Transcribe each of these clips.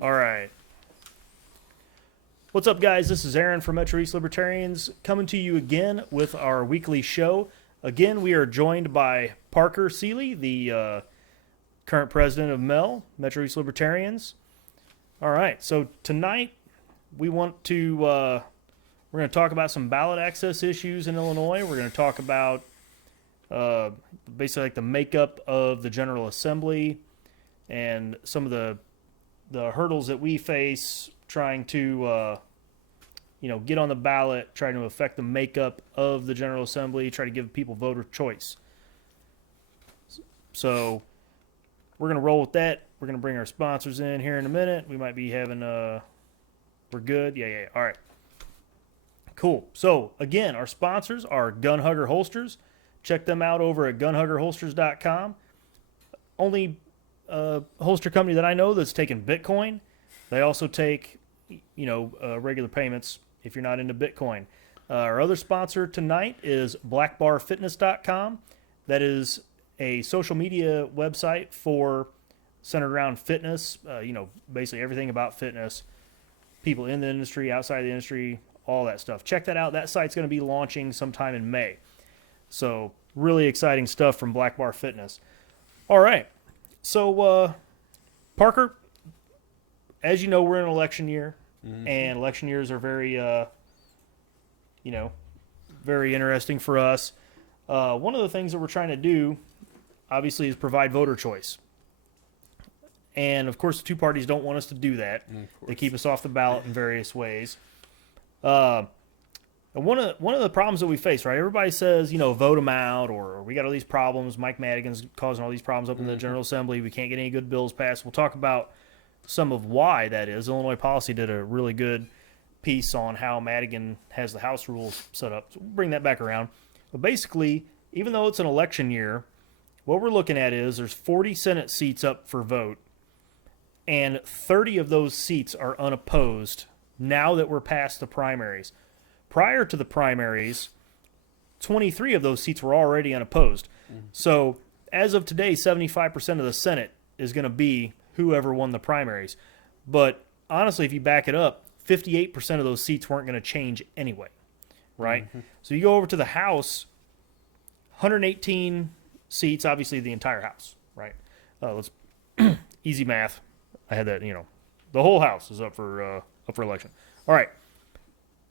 All right. What's up, guys? This is Aaron from Metro East Libertarians coming to you again with our weekly show. Again, we are joined by Parker Seeley, the current president of Metro East Libertarians. All right. So tonight we want to we're going to talk about some ballot access issues in Illinois. We're going to talk about basically like the makeup of the General Assembly and some of the hurdles that we face trying to get on the ballot, trying to affect the makeup of the General Assembly, try to give people voter choice. So we're going to roll with that. We're going to bring our sponsors in here in a minute. We might be having we're good? Yeah. All right. Cool. So again, our sponsors are Gun Hugger Holsters. Check them out over at gunhuggerholsters.com. Only holster company that I know that's taking Bitcoin. They also take, regular payments if you're not into Bitcoin. Our other sponsor tonight is blackbarfitness.com. That is a social media website centered around fitness. Basically everything about fitness. People in the industry, outside the industry, all that stuff. Check that out. That site's going to be launching sometime in May. So really exciting stuff from Black Bar Fitness. All right. So, Parker, as you know, we're in an election year, and election years are very, very interesting for us. One of the things that we're trying to do, obviously, is provide voter choice. And, of course, the two parties don't want us to do that. They keep us off the ballot in various ways. And one of the problems that we face, right? Everybody says, vote them out, or we got all these problems. Mike Madigan's causing all these problems up in the General Assembly. We can't get any good bills passed. We'll talk about some of why that is. Illinois Policy did a really good piece on how Madigan has the House rules set up. So we'll bring that back around. But basically, even though it's an election year, what we're looking at is there's 40 Senate seats up for vote, and 30 of those seats are unopposed now that we're past the primaries. Prior to the primaries, 23 of those seats were already unopposed. So as of today, 75% of the Senate is going to be whoever won the primaries. But honestly, if you back it up, 58% of those seats weren't going to change anyway, right? So you go over to the House, 118 seats, obviously the entire House, right? Let's easy math. I had that, the whole House is up for election. All right.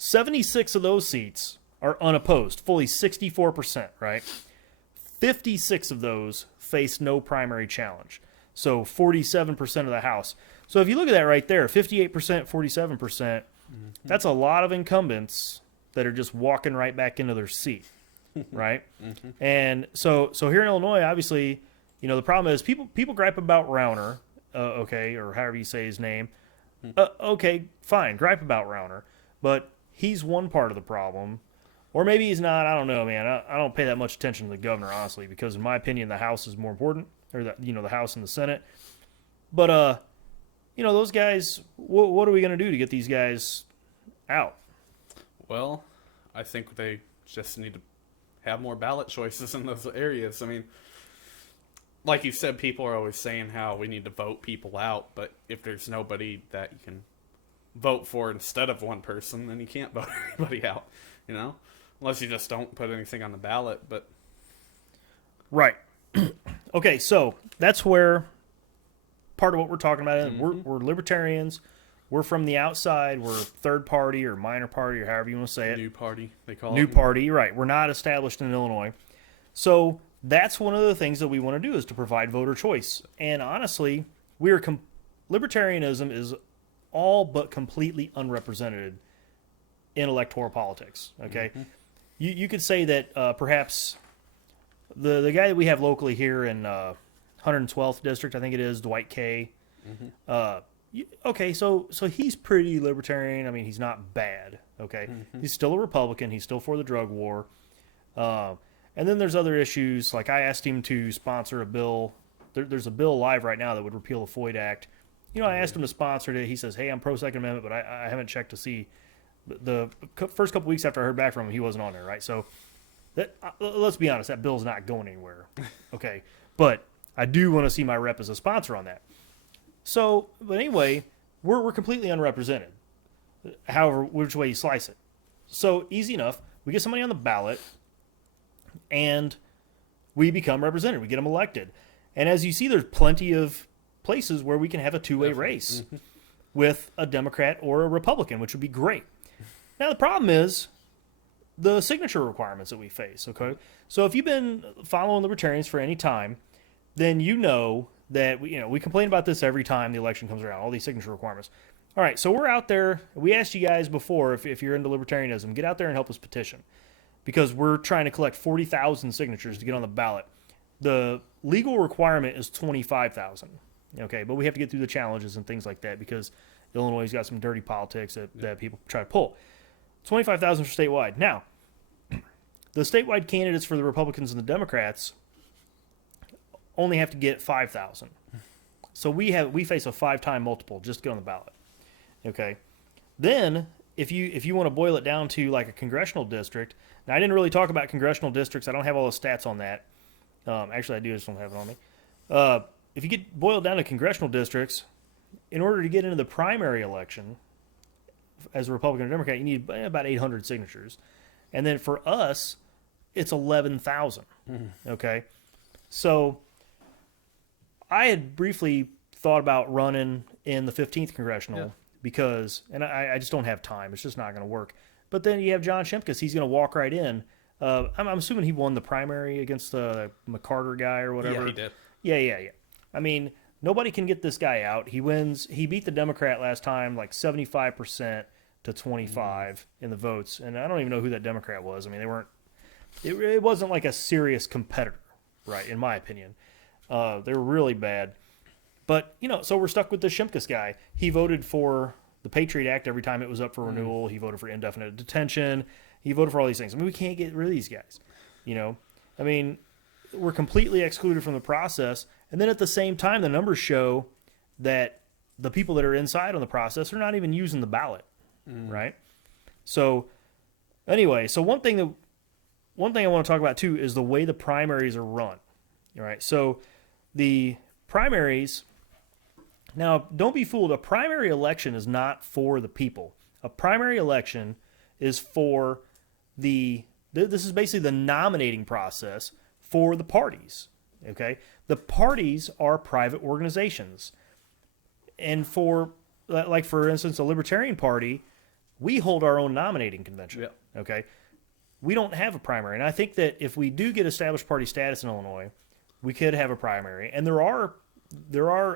76 of those seats are unopposed, fully 64%, right? 56 of those face no primary challenge, so 47% of the House. So if you look at that right there, 58%, 47%, that's a lot of incumbents that are just walking right back into their seat, right? And so here in Illinois, obviously, the problem is people gripe about Rauner, or however you say his name. Okay, fine, gripe about Rauner, but he's one part of the problem. Or maybe he's not. I don't know, man. I don't pay that much attention to the governor, honestly, because in my opinion, the House is more important, or the House and the Senate. But, those guys, what are we going to do to get these guys out? Well, I think they just need to have more ballot choices in those areas. I mean, like you said, people are always saying how we need to vote people out, but if there's nobody that you can vote for instead of one person, then you can't vote everybody out, unless you just don't put anything on the ballot. But right. Okay, so that's where part of what we're talking about is we're libertarians. We're from the outside. We're third party or minor party or however you want to say it. New party, they call it. New party, right. We're not established in Illinois. So that's one of the things that we want to do is to provide voter choice. And honestly, libertarianism is all but completely unrepresented in electoral politics, okay? You could say that perhaps the guy that we have locally here in 112th District, I think it is, Dwight K. Okay, so he's pretty libertarian. I mean, he's not bad, okay? He's still a Republican. He's still for the drug war. And then there's other issues, like I asked him to sponsor a bill. There's a bill live right now that would repeal the Floyd Act. I asked him to sponsor it. He says, hey, I'm pro-Second Amendment, but I haven't checked to see. The first couple weeks after I heard back from him, he wasn't on there, right? So let's be honest, that bill's not going anywhere, okay? But I do want to see my rep as a sponsor on that. So, but anyway, we're completely unrepresented. However, which way you slice it. So easy enough. We get somebody on the ballot, and we become represented. We get them elected. And as you see, there's plenty of places where we can have a two-way race with a Democrat or a Republican, which would be great. Now, the problem is the signature requirements that we face, okay? So if you've been following Libertarians for any time, then you know that we complain about this every time the election comes around, all these signature requirements. All right, so we're out there. We asked you guys before, if you're into libertarianism, get out there and help us petition, because we're trying to collect 40,000 signatures to get on the ballot. The legal requirement is 25,000, okay? But we have to get through the challenges and things like that because Illinois has got some dirty politics that people try to pull. 25,000 for statewide. Now, the statewide candidates for the Republicans and the Democrats only have to get 5,000. So we face a 5-time multiple just to get on the ballot. Okay. Then if you want to boil it down to like a congressional district, now I didn't really talk about congressional districts. I don't have all the stats on that. Actually, I do. I just don't have it on me. If you get boiled down to congressional districts, in order to get into the primary election as a Republican or Democrat, you need about 800 signatures. And then for us, it's 11,000. Okay. So I had briefly thought about running in the 15th congressional because, and I just don't have time. It's just not going to work. But then you have John Shimkus. He's going to walk right in. I'm assuming he won the primary against the McCarter guy or whatever. Yeah, he did. Yeah. I mean, nobody can get this guy out. He wins. He beat the Democrat last time like 75% to 25 in the votes. And I don't even know who that Democrat was. I mean, they weren't. It wasn't like a serious competitor, right? In my opinion, they were really bad. But so we're stuck with the Shimkus guy. He voted for the Patriot Act every time it was up for renewal. He voted for indefinite detention. He voted for all these things. I mean, we can't get rid of these guys. I mean, we're completely excluded from the process. And then at the same time, the numbers show that the people that are inside on the process are not even using the ballot, right? So anyway, so one thing I want to talk about too is the way the primaries are run. All right, so the primaries. Now, don't be fooled. A primary election is not for the people. A primary election is for this is basically the nominating process for the parties. Okay, the parties are private organizations, and for instance, the Libertarian Party, we hold our own nominating convention. Yeah. Okay, we don't have a primary, and I think that if we do get established party status in Illinois, we could have a primary, and there are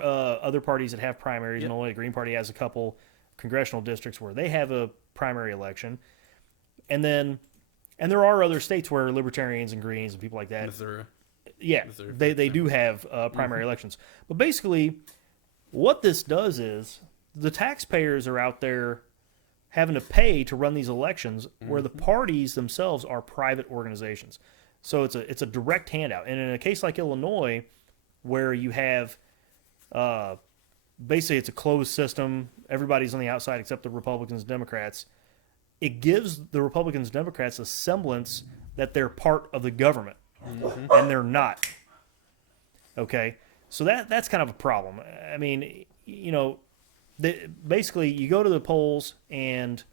other parties that have primaries in Illinois. The Green Party has a couple congressional districts where they have a primary election, and there are other states where Libertarians and Greens and people like that. Missouri. Yeah, Missouri, they do have primary elections. But basically, what this does is the taxpayers are out there having to pay to run these elections, where the parties themselves are private organizations. So it's a direct handout. And in a case like Illinois, where you have basically it's a closed system, everybody's on the outside except the Republicans and Democrats, it gives the Republicans and Democrats a semblance that they're part of the government, and they're not. Okay? So that's kind of a problem. I mean, basically you go to the polls and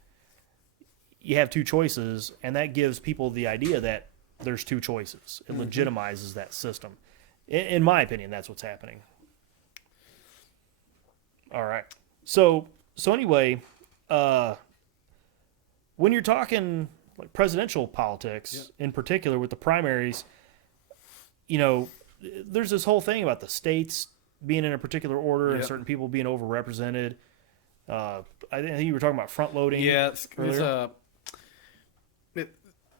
you have two choices, and that gives people the idea that there's two choices. It legitimizes that system. In my opinion, that's what's happening. All right. So anyway, when you're talking like presidential politics, in particular with the primaries, there's this whole thing about the states being in a particular order and certain people being overrepresented. I think you were talking about front loading. Yeah,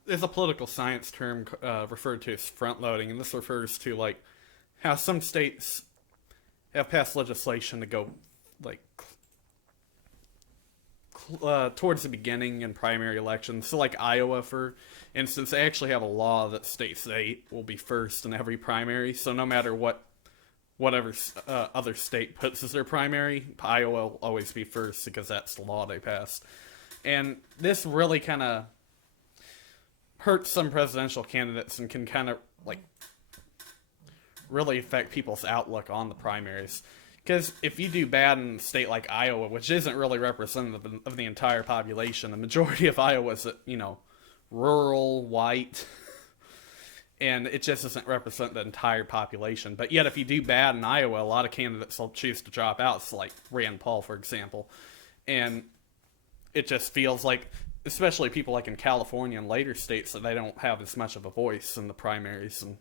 there's a political science term referred to as front loading, and this refers to like how some states have passed legislation to go towards the beginning in primary elections. So like Iowa, for instance, they actually have a law that states they will be first in every primary. So no matter whatever other state puts as their primary, Iowa will always be first because that's the law they passed. And this really kind of hurts some presidential candidates and can kind of really affect people's outlook on the primaries. Because if you do bad in a state like Iowa, which isn't really representative of the entire population, the majority of Iowa is, rural, white, and it just doesn't represent the entire population. But yet, if you do bad in Iowa, a lot of candidates will choose to drop out. It's like Rand Paul, for example. And it just feels like, especially people like in California and later states, that they don't have as much of a voice in the primaries. And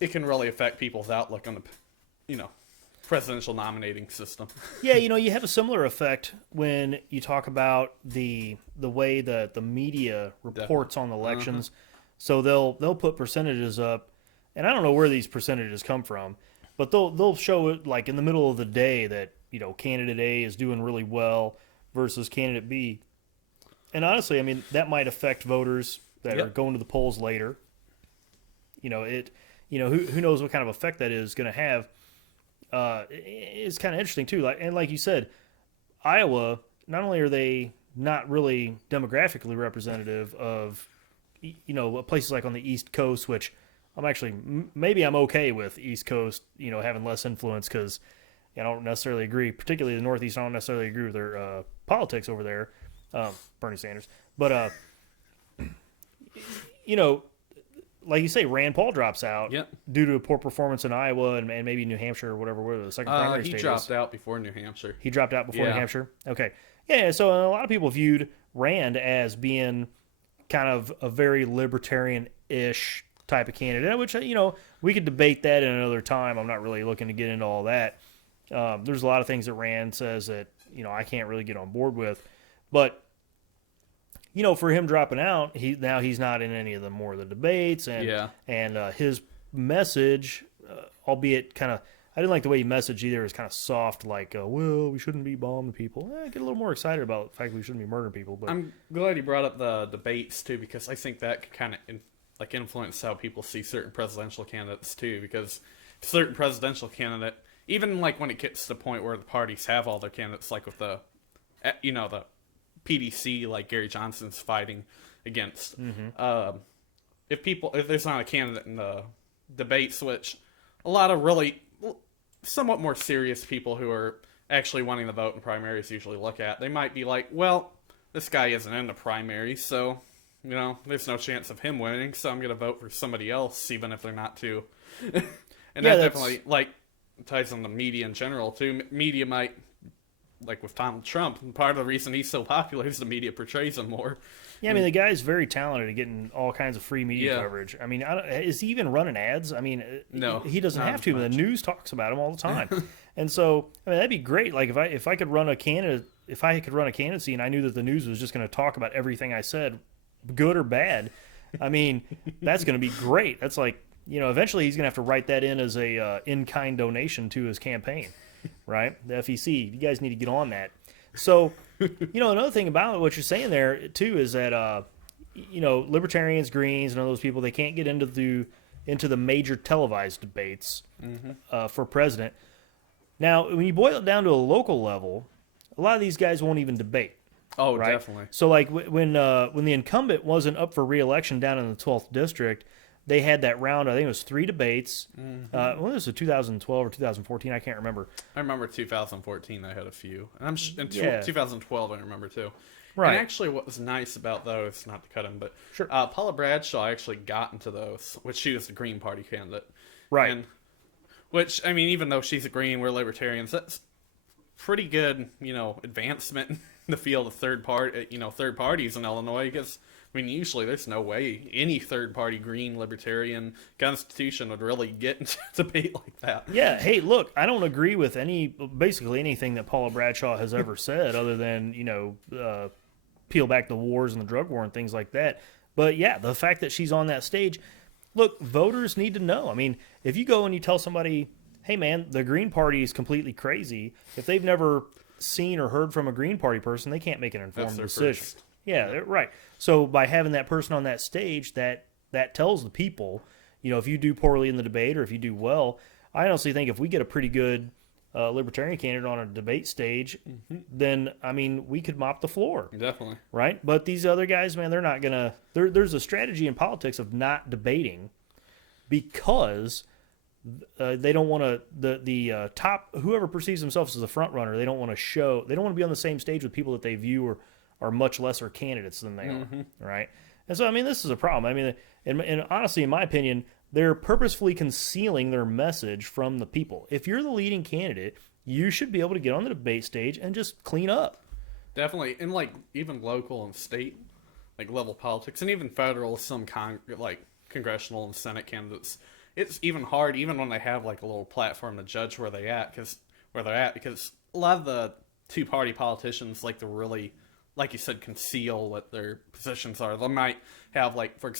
it can really affect people's outlook on the, presidential nominating system. Yeah, you have a similar effect when you talk about the way that the media reports on elections. So they'll put percentages up, and I don't know where these percentages come from, but they'll show it like in the middle of the day that candidate A is doing really well versus candidate B. And honestly, I mean, that might affect voters that are going to the polls later. Who knows what kind of effect that is going to have. It's kind of interesting too. Like you said, Iowa, not only are they not really demographically representative of, places like on the East Coast, which I'm actually, maybe I'm okay with East Coast, having less influence because I don't necessarily agree, particularly the Northeast, I don't necessarily agree with their politics over there, Bernie Sanders. But, like you say, Rand Paul drops out due to a poor performance in Iowa and maybe New Hampshire or whatever the second primary state is. He dropped out before New Hampshire. He dropped out before New Hampshire? Okay. Yeah, so a lot of people viewed Rand as being kind of a very libertarian-ish type of candidate, which, we could debate that in another time. I'm not really looking to get into all that. There's a lot of things that Rand says that, I can't really get on board with. But for him dropping out, he's not in any of the more of the debates, and his message, albeit kind of, I didn't like the way he messaged either. It was kind of soft, like, well, we shouldn't be bombing people. Get a little more excited about the fact that we shouldn't be murdering people. But I'm glad you brought up the debates too, because I think that could kind of influence how people see certain presidential candidates too. Because certain presidential candidate, even like when it gets to the point where the parties have all their candidates, like with the PDC, like Gary Johnson's fighting against. If there's not a candidate in the debates, which a lot of really somewhat more serious people who are actually wanting to vote in primaries usually look at, they might be like, well, this guy isn't in the primary, so there's no chance of him winning, so I'm going to vote for somebody else, even if they're not too. And that definitely ties on the media in general too. Media might, like with Donald Trump, part of the reason he's so popular is the media portrays him more. Yeah, I mean, the guy's very talented at getting all kinds of free media coverage. I mean, is he even running ads? I mean, no, he doesn't have to, but the news talks about him all the time. And so, I mean, that'd be great. Like if I could run a candidacy and I knew that the news was just going to talk about everything I said, good or bad, I mean, that's going to be great. That's like, eventually he's going to have to write that in as a in-kind donation to his campaign. Right? The FEC. You guys need to get on that. So, another thing about what you're saying there, too, is that, Libertarians, Greens, and all those people, they can't get into the major televised debates for president. Now, when you boil it down to a local level, a lot of these guys won't even debate. Oh, right? Definitely. So, like, when the incumbent wasn't up for re-election down in the 12th District, they had that round, I think it was 3 debates. Well, this was 2012 or 2014, I can't remember. I remember 2014, I had a few. And 2012, I remember too. Right. And actually, what was nice about those, not to cut him, but sure. Paula Bradshaw actually got into those, which she was the Green Party candidate. Right. And, which, I mean, even though she's a Green, we're Libertarians, that's pretty good, advancement in the field of third parties in Illinois, because I mean, usually there's no way any third-party Green Libertarian constitution would really get into a debate like that. Yeah, hey, look, I don't agree with basically anything that Paula Bradshaw has ever said other than, peel back the wars and the drug war and things like that. But yeah, the fact that she's on that stage, look, voters need to know. I mean, if you go and you tell somebody, hey man, the Green Party is completely crazy, if they've never seen or heard from a Green Party person, they can't make an informed decision. First. Yeah, right. So by having that person on that stage, that tells the people, if you do poorly in the debate or if you do well, I honestly think if we get a pretty good Libertarian candidate on a debate stage, then, I mean, we could mop the floor. Definitely. Right? But these other guys, man, they're not going to... There's a strategy in politics of not debating because they don't want to the top whoever perceives themselves as a front runner. They don't want to be on the same stage with people that they view are much lesser candidates than they are, right? And so I mean, this is a problem. I mean, and honestly, in my opinion, they're purposefully concealing their message from the people. If you're the leading candidate, you should be able to get on the debate stage and just clean up. Definitely, and like even local and state, like level politics, and even federal, some congressional and Senate candidates. It's even hard, even when they have like a little platform to judge where they're at, because a lot of the two-party politicians like to really, like you said, conceal what their positions are. They might have, like, for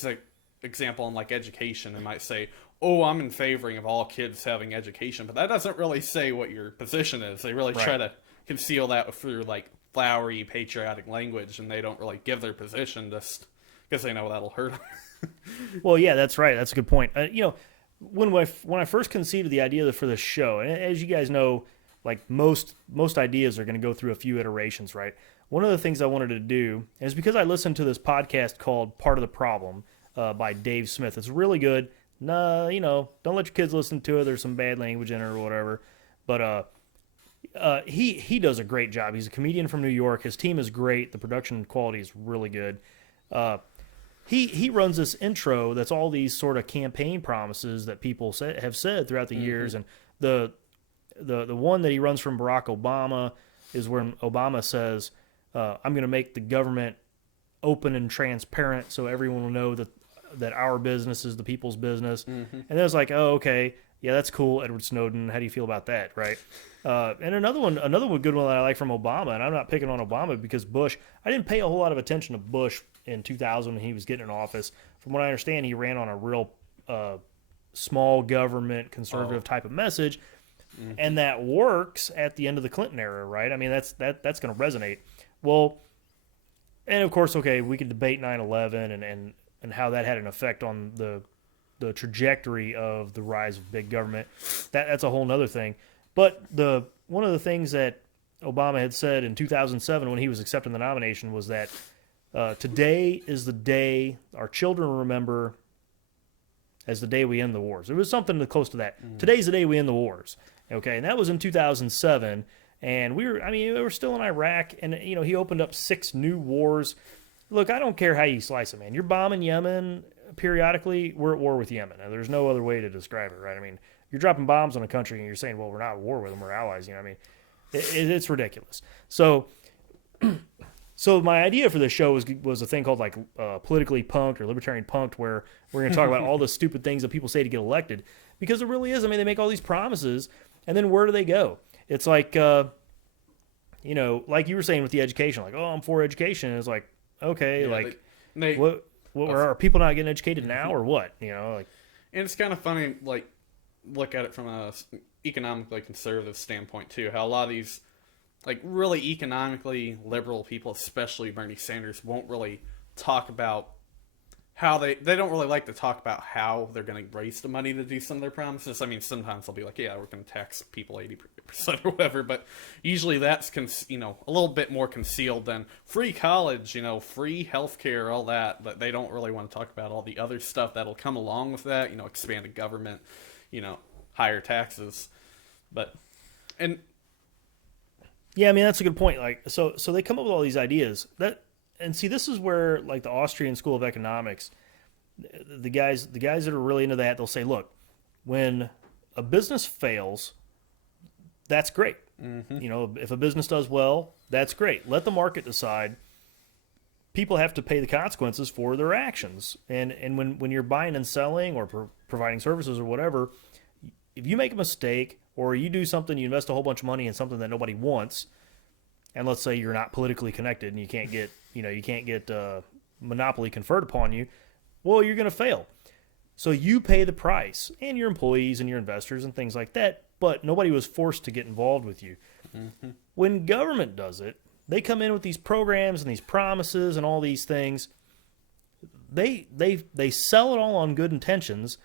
example, in like education, they might say, "Oh, I'm in favoring of all kids having education," but that doesn't really say what your position is. They really try to conceal that through like flowery patriotic language, and they don't really give their position just because they know that'll hurt them. Well, yeah, that's right. That's a good point. When I first conceived the idea for this show, and as you guys know, like most ideas are going to go through a few iterations, right? One of the things I wanted to do is because I listened to this podcast called Part of the Problem by Dave Smith. It's really good. Nah, don't let your kids listen to it. There's some bad language in it or whatever. But he does a great job. He's a comedian from New York. His team is great. The production quality is really good. He runs this intro that's all these sort of campaign promises that people have said throughout the years, and the one that he runs from Barack Obama is when Obama says, "I'm going to make the government open and transparent so everyone will know that our business is the people's business." And then it's like, oh, okay, yeah, that's cool, Edward Snowden. How do you feel about that, right? And another one, good one that I like from Obama, and I'm not picking on Obama because Bush, I didn't pay a whole lot of attention to Bush in 2000 when he was getting in office. From what I understand, he ran on a real small government conservative type of message, and that works at the end of the Clinton era, right? I mean, that's going to resonate. Well, and of course, okay, we could debate 9/11 and how that had an effect on the trajectory of the rise of big government. That's a whole nother thing. But one of the things that Obama had said in 2007 when he was accepting the nomination was that today is the day our children remember as the day we end the wars. It was something close to that. Today's the day we end the wars. Okay, and that was in 2007, and we were still in Iraq, and he opened up 6 new wars. Look, I don't care how you slice it, man. You're bombing Yemen periodically. We're at war with Yemen. Now, there's no other way to describe it, right? I mean, you're dropping bombs on a country, and you're saying, well, we're not at war with them, we're allies. I mean, it's ridiculous. So my idea for this show was a thing called like Politically Punked or Libertarian Punked, where we're going to talk about all the stupid things that people say to get elected, because it really is. I mean, they make all these promises, and then where do they go? It's like, like you were saying with the education, like, oh, I'm for education. And it's like, okay, yeah, what are people not getting educated now or what? And it's kind of funny, like, look at it from a economically conservative standpoint too, how a lot of these like really economically liberal people, especially Bernie Sanders, won't really talk about how they don't really like to talk about how they're going to raise the money to do some of their promises. I mean, sometimes they'll be like, yeah, we're going to tax people 80% or whatever, but usually that's a little bit more concealed than free college, free healthcare, all that. But they don't really want to talk about all the other stuff that'll come along with that, expanded government, higher taxes. Yeah, I mean, that's a good point. Like, so they come up with all these ideas and see, this is where like the Austrian School of Economics, the guys that are really into that, they'll say, look, when a business fails, that's great. If a business does well, that's great. Let the market decide. People have to pay the consequences for their actions. And when you're buying and selling or providing services or whatever, if you make a mistake or you do something, you invest a whole bunch of money in something that nobody wants, and let's say you're not politically connected and you can't get monopoly conferred upon you, well, you're going to fail. So you pay the price, and your employees and your investors and things like that, but nobody was forced to get involved with you. When government does it, they come in with these programs and these promises and all these things. They sell it all on good intentions,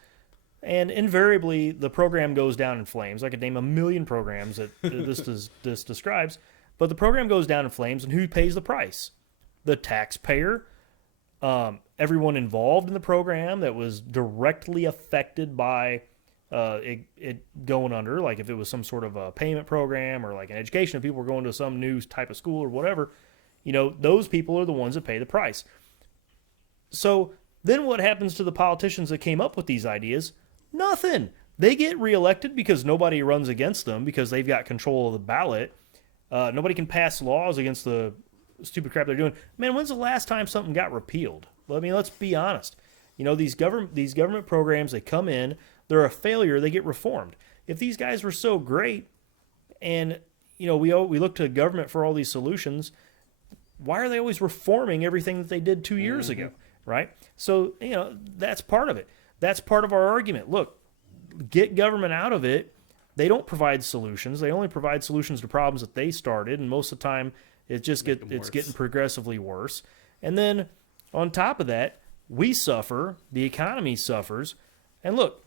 and invariably the program goes down in flames. I could name a million programs that this describes, but the program goes down in flames, and who pays the price? The taxpayer, everyone involved in the program that was directly affected by it going under, like if it was some sort of a payment program or like an education, if people were going to some new type of school or whatever, those people are the ones that pay the price. So then what happens to the politicians that came up with these ideas? Nothing. They get reelected because nobody runs against them because they've got control of the ballot. Nobody can pass laws against the stupid crap they're doing. Man, when's the last time something got repealed? I mean, let's be honest. These government programs, they come in, they're a failure, they get reformed. If these guys were so great and, we look to government for all these solutions, why are they always reforming everything that they did 2 years ago, right? So, that's part of it. That's part of our argument. Look, get government out of it. They don't provide solutions. They only provide solutions to problems that they started, and most of the time it's getting progressively worse. And then on top of that, we suffer, the economy suffers. And look,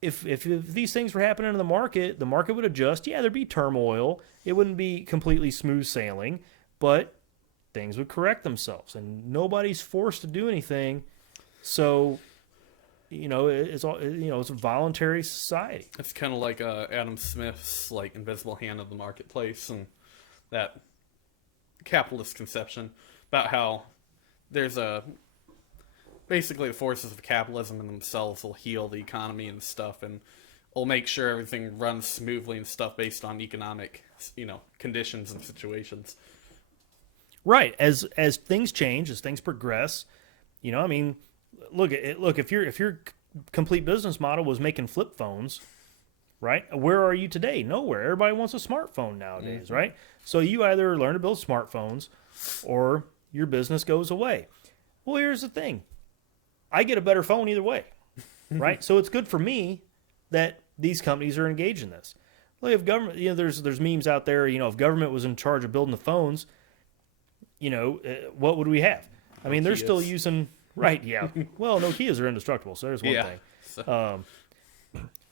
if these things were happening in the market would adjust. Yeah, there'd be turmoil. It wouldn't be completely smooth sailing, but things would correct themselves. And nobody's forced to do anything. So, it's a voluntary society. It's kind of like Adam Smith's invisible hand of the marketplace and that capitalist conception about how there's basically the forces of capitalism in themselves will heal the economy and stuff, and will make sure everything runs smoothly and stuff based on economic, conditions and situations. Right. As things change, as things progress, look, if your complete business model was making flip phones, right? Where are you today? Nowhere. Everybody wants a smartphone nowadays, right? So you either learn to build smartphones or your business goes away. Well, here's the thing. I get a better phone either way, right? So it's good for me that these companies are engaged in this. Look, if government, there's memes out there, if government was in charge of building the phones, what would we have? I mean, they're still using, right, yeah. Well, Nokias are indestructible, so there's one thing.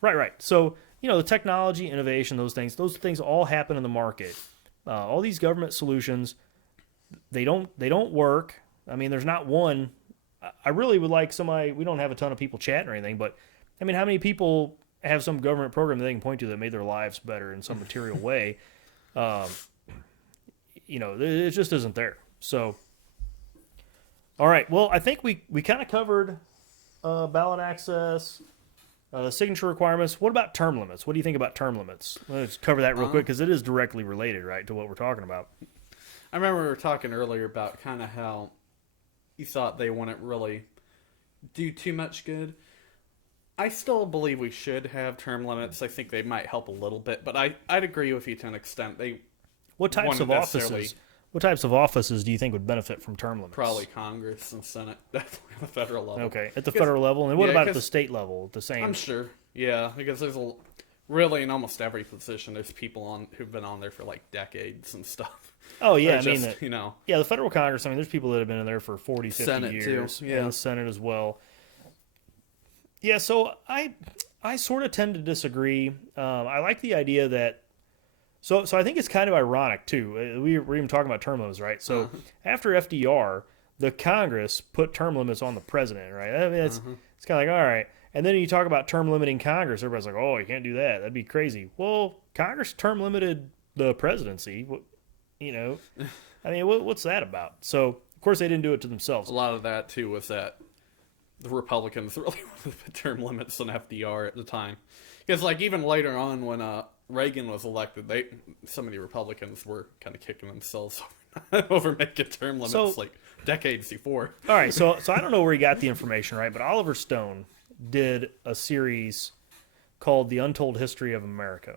Right. So, the technology, innovation, those things all happen in the market. All these government solutions, they don't work. I mean, there's not one. I really would like somebody, we don't have a ton of people chatting or anything, but I mean, how many people have some government program that they can point to that made their lives better in some material way? It just isn't there. So, all right. Well, I think we kind of covered ballot access, signature requirements. What about term limits? What do you think about term limits? Let's cover that real quick because it is directly related, right, to what we're talking about. I remember we were talking earlier about kind of how you thought they wouldn't really do too much good. I still believe we should have term limits. I think they might help a little bit, but I'd agree with you to an extent. What types of offices do you think would benefit from term limits? Probably Congress and Senate, definitely on the federal level. Okay, at the federal level, and what about at the state level? The same. I'm sure. Yeah, because there's really in almost every position, there's people who've been on there for decades and stuff. Oh yeah, Yeah, the federal Congress. I mean, there's people that have been in there for 40, 50 Senate years. Too. Yeah, and the Senate as well. Yeah, so I sort of tend to disagree. I like the idea that. So I think it's kind of ironic too. We were even talking about term limits, right? So after FDR, the Congress put term limits on the president, right? I mean, it's kind of like, all right. And then you talk about term limiting Congress, everybody's like, oh, you can't do that. That'd be crazy. Well, Congress term limited the presidency. I mean, what's that about? So of course they didn't do it to themselves. A lot of that too was that the Republicans really wanted to put term limits on FDR at the time, because even later on when Reagan was elected, so many Republicans were kind of kicking themselves over making term limits decades before. All right, so I don't know where he got the information, right? But Oliver Stone did a series called The Untold History of America.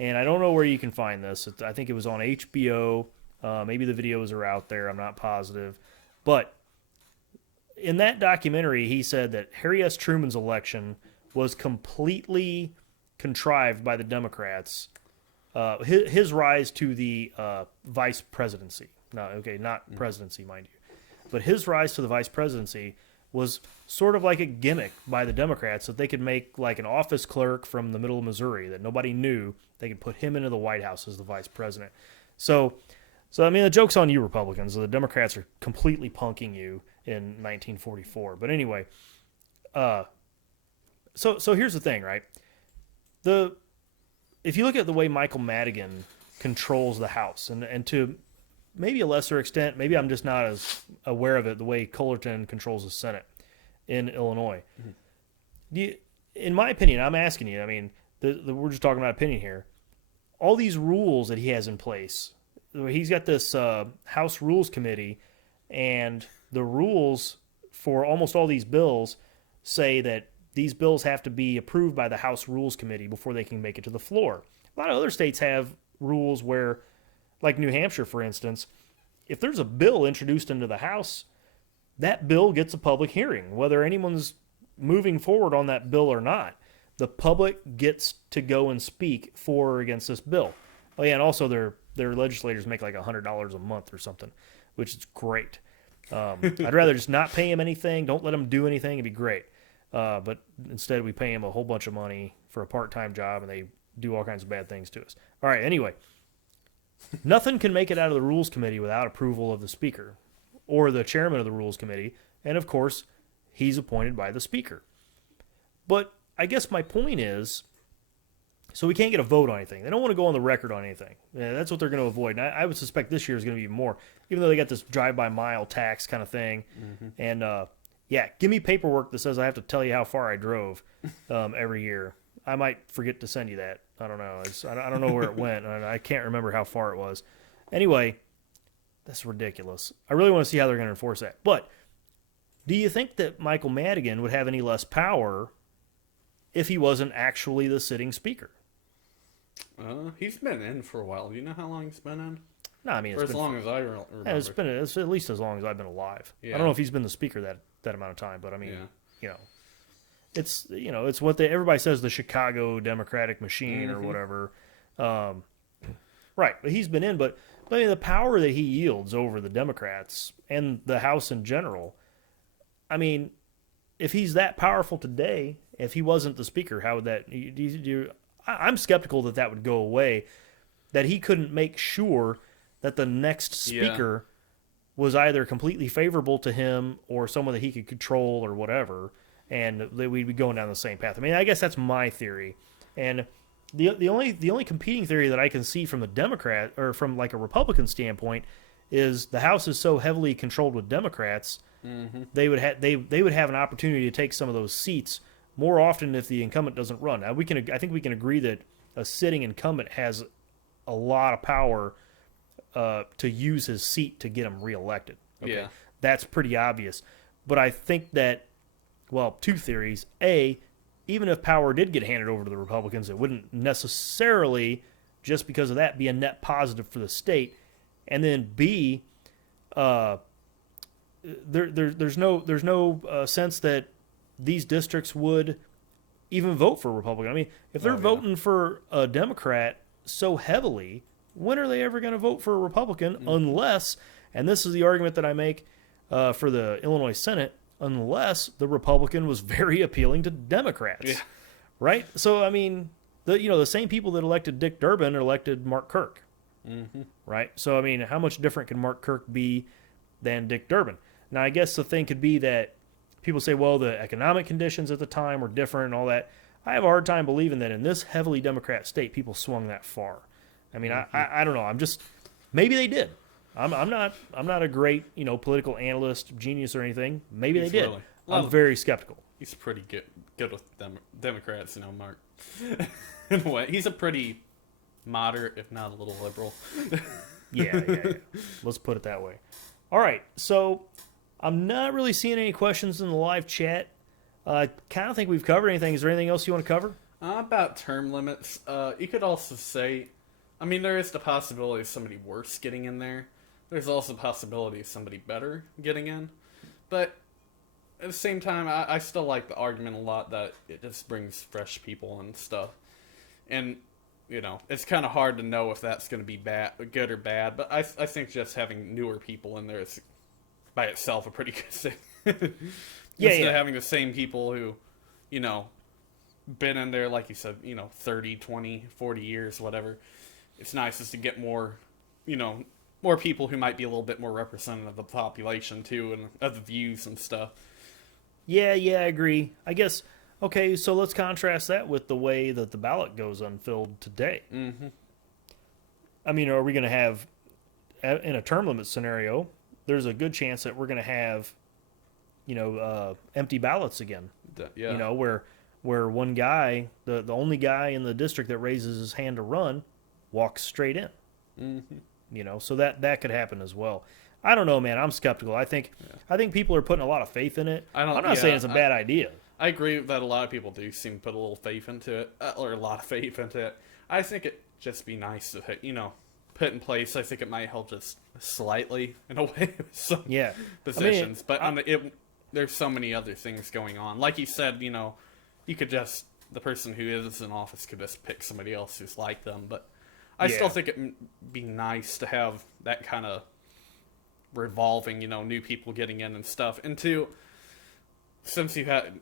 And I don't know where you can find this. I think it was on HBO. Maybe the videos are out there. I'm not positive. But in that documentary, he said that Harry S. Truman's election was completely contrived by the Democrats. His rise to the vice presidency. Not presidency, mind you. But his rise to the vice presidency was sort of like a gimmick by the Democrats that they could make an office clerk from the middle of Missouri that nobody knew. They could put him into the White House as the vice president. So I mean, the joke's on you Republicans. The Democrats are completely punking you in 1944. But anyway, So here's the thing, right? The If you look at the way Michael Madigan controls the House, and to maybe a lesser extent, maybe I'm just not as aware of it, the way Cullerton controls the Senate in Illinois. In my opinion, I'm asking you, I mean, we're just talking about opinion here. All these rules that he has in place, he's got this House Rules Committee, and the rules for almost all these bills say that these bills have to be approved by the House Rules Committee before they can make it to the floor. A lot of other states have rules where, like New Hampshire, for instance, if there's a bill introduced into the House, that bill gets a public hearing, whether anyone's moving forward on that bill or not. The public gets to go and speak for or against this bill. Oh yeah, and also their legislators make like $100 a month or something, which is great. I'd rather just not pay him anything. Don't let him do anything. It'd be great. But instead we pay him a whole bunch of money for a part-time job, and they do all kinds of bad things to us. All right, anyway. Nothing can make it out of the Rules Committee without approval of the Speaker or the chairman of the Rules Committee, and of course, he's appointed by the Speaker. But I guess my point is, so we can't get a vote on anything. They don't want to go on the record on anything. Yeah, that's what they're going to avoid. And I would suspect this year is going to be more, even though they got this drive-by-mile tax kind of thing. Mm-hmm. And, yeah, give me paperwork that says I have to tell you how far I drove every year. I might forget to send you that. I don't know. I don't know where it went. I can't remember how far it was. Anyway, that's ridiculous. I really want to see how they're going to enforce that. But do you think that Michael Madigan would have any less power if he wasn't actually the sitting speaker? He's been in for a while. Do you know how long he's been in? No, I mean, for as long as I remember. Yeah, it's at least as long as I've been alive. Yeah. I don't know if he's been the speaker that amount of time, but I mean, it's it's what everybody says, the Chicago Democratic machine or whatever. Right, but he's been in, but I mean, the power that he yields over the Democrats and the House in general. I mean, if he's that powerful today, if he wasn't the speaker, how would that? I'm skeptical that would go away. That he couldn't make sure that the next speaker was either completely favorable to him or someone that he could control or whatever, and that we'd be going down the same path. I mean, I guess that's my theory. And the only competing theory that I can see from the Democrat or from like a Republican standpoint is the House is so heavily controlled with Democrats, they would have an opportunity to take some of those seats more often if the incumbent doesn't run. Now, I think we can agree that a sitting incumbent has a lot of power to use his seat to get him reelected. Okay? Yeah. That's pretty obvious. But I think that, well, two theories. A, even if power did get handed over to the Republicans, it wouldn't necessarily, just because of that, be a net positive for the state. And then B, there's no sense that these districts would even vote for a Republican. I mean, if they're voting for a Democrat so heavily, when are they ever going to vote for a Republican unless, and this is the argument that I make for the Illinois Senate, unless the Republican was very appealing to Democrats, right? So, I mean, the same people that elected Dick Durbin elected Mark Kirk, right? So, I mean, how much different can Mark Kirk be than Dick Durbin? Now, I guess the thing could be that people say, well, the economic conditions at the time were different and all that. I have a hard time believing that in this heavily Democrat state, people swung that far. I mean, I don't know. I'm just, maybe they did. I'm not a great political analyst, genius or anything. Maybe they did. Really, I'm very skeptical. He's pretty good with Democrats, Mark. In a way, he's a pretty moderate, if not a little liberal. Yeah. Let's put it that way. All right, so I'm not really seeing any questions in the live chat. I kind of think we've covered anything. Is there anything else you want to cover? About term limits. You could also say, I mean, there is the possibility of somebody worse getting in there. There's also the possibility of somebody better getting in. But at the same time, I still like the argument a lot that it just brings fresh people and stuff. And, it's kind of hard to know if that's going to be good or bad. But I think just having newer people in there is by itself a pretty good thing. Instead of having the same people who, been in there, like you said, 30, 20, 40 years, whatever. It's nice just to get more, more people who might be a little bit more representative of the population, too, and of the views and stuff. Yeah, I agree. I guess Okay, so let's contrast that with the way that the ballot goes unfilled today. Mm-hmm. I mean, are we going to have, in a term limit scenario, there's a good chance that we're going to have, empty ballots again. Yeah. You know, where one guy, the only guy in the district that raises his hand to run, walks straight in. Mm-hmm. So that could happen as well. I don't know, man. I'm skeptical. I think people are putting a lot of faith in it. I'm not saying it's a bad idea. I agree that a lot of people do seem to put a little faith into it, or a lot of faith into it. I think it'd just be nice to, put in place. I think it might help just slightly, in a way, with some positions. There's so many other things going on. Like you said, you could just, the person who is in office could just pick somebody else who's like them. But I still think it'd be nice to have that kind of revolving, new people getting in and stuff. And two, since you had,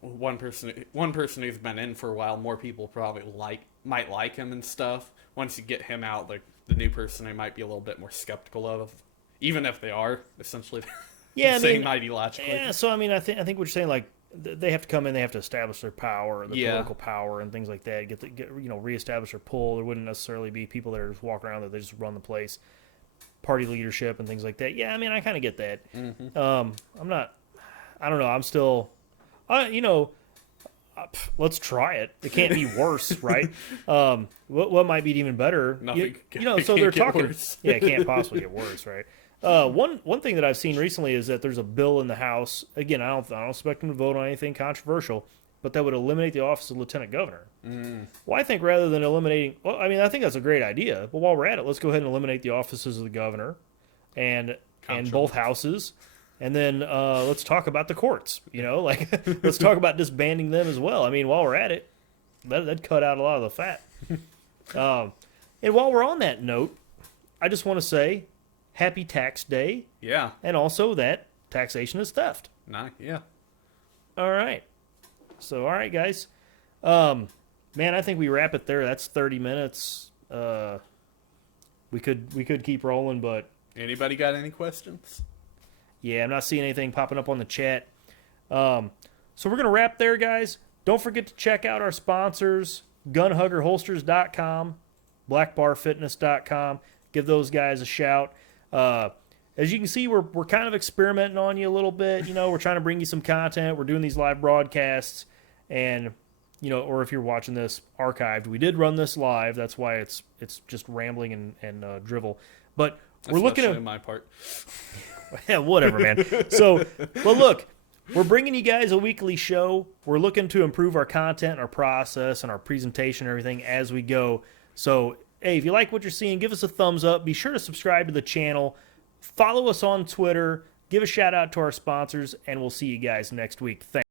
one person who's been in for a while, more people probably might like him and stuff. Once you get him out, like the new person, they might be a little bit more skeptical of, even if they are essentially same ideologically. Yeah, so I think what you're saying, like they have to come in, they have to establish their power, political power, and things like that. Get reestablish their pull. There wouldn't necessarily be people that are just walking around that they just run the place, party leadership and things like that. Yeah, I mean, I kind of get that. Mm-hmm. I don't know. I'm still, let's try it. It can't be worse, right? What might be even better? Nothing. So they're talking. Worse. Yeah, it can't possibly get worse, right? One thing that I've seen recently is that there's a bill in the House. Again, I don't expect them to vote on anything controversial, but that would eliminate the office of lieutenant governor. Well, I think rather than eliminating, I think that's a great idea. But while we're at it, let's go ahead and eliminate the offices of the governor, and both houses. And then let's talk about the courts, let's talk about disbanding them as well. I mean, while we're at it, that'd cut out a lot of the fat. And while we're on that note, I just want to say happy tax day. Yeah. And also that taxation is theft. Yeah. All right. So, all right, guys. Man, I think we wrap it there. That's 30 minutes. We could keep rolling, but... Anybody got any questions? Yeah, I'm not seeing anything popping up on the chat. So we're going to wrap there, guys. Don't forget to check out our sponsors, gunhuggerholsters.com, blackbarfitness.com. Give those guys a shout. As you can see, we're kind of experimenting on you a little bit. We're trying to bring you some content. We're doing these live broadcasts. And, or if you're watching this archived, we did run this live. That's why it's just rambling and drivel. But we're looking at my part. Yeah, whatever, man. So, but look, we're bringing you guys a weekly show. We're looking to improve our content, our process, and our presentation and everything as we go. So, hey, if you like what you're seeing, give us a thumbs up. Be sure to subscribe to the channel. Follow us on Twitter. Give a shout out to our sponsors, and we'll see you guys next week. Thanks.